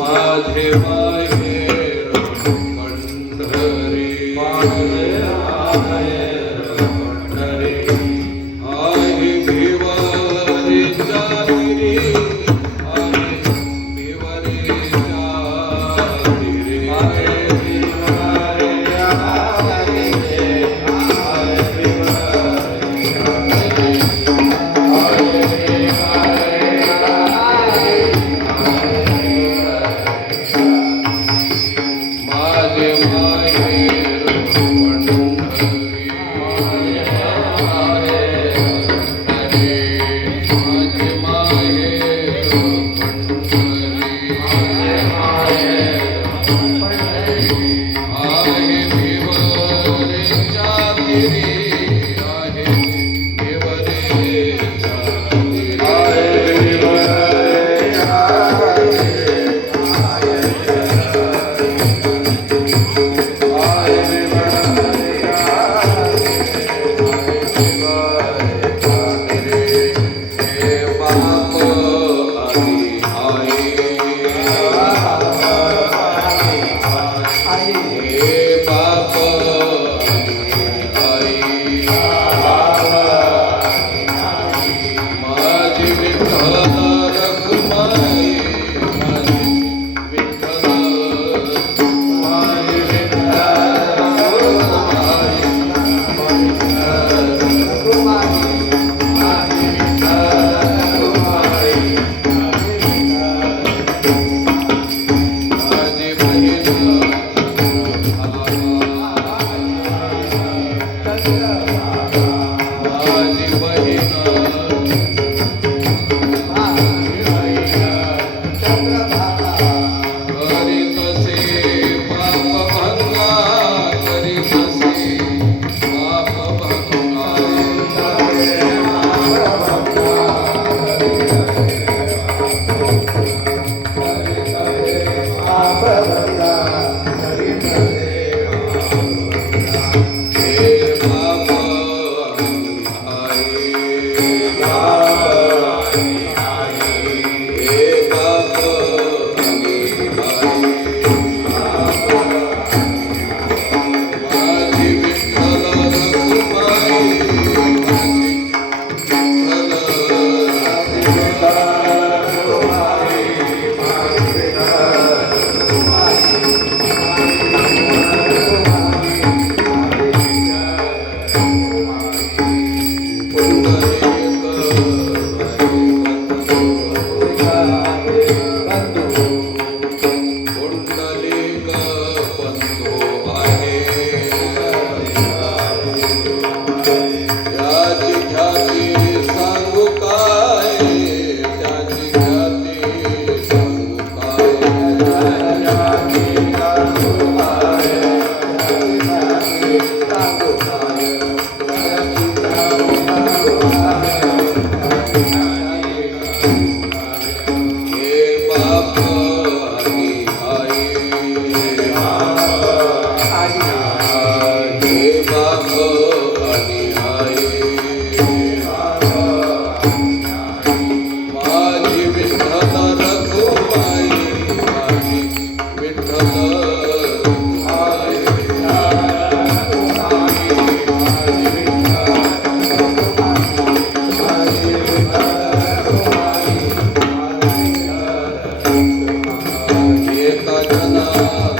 মাঝে মাঝে oh, oh. भजना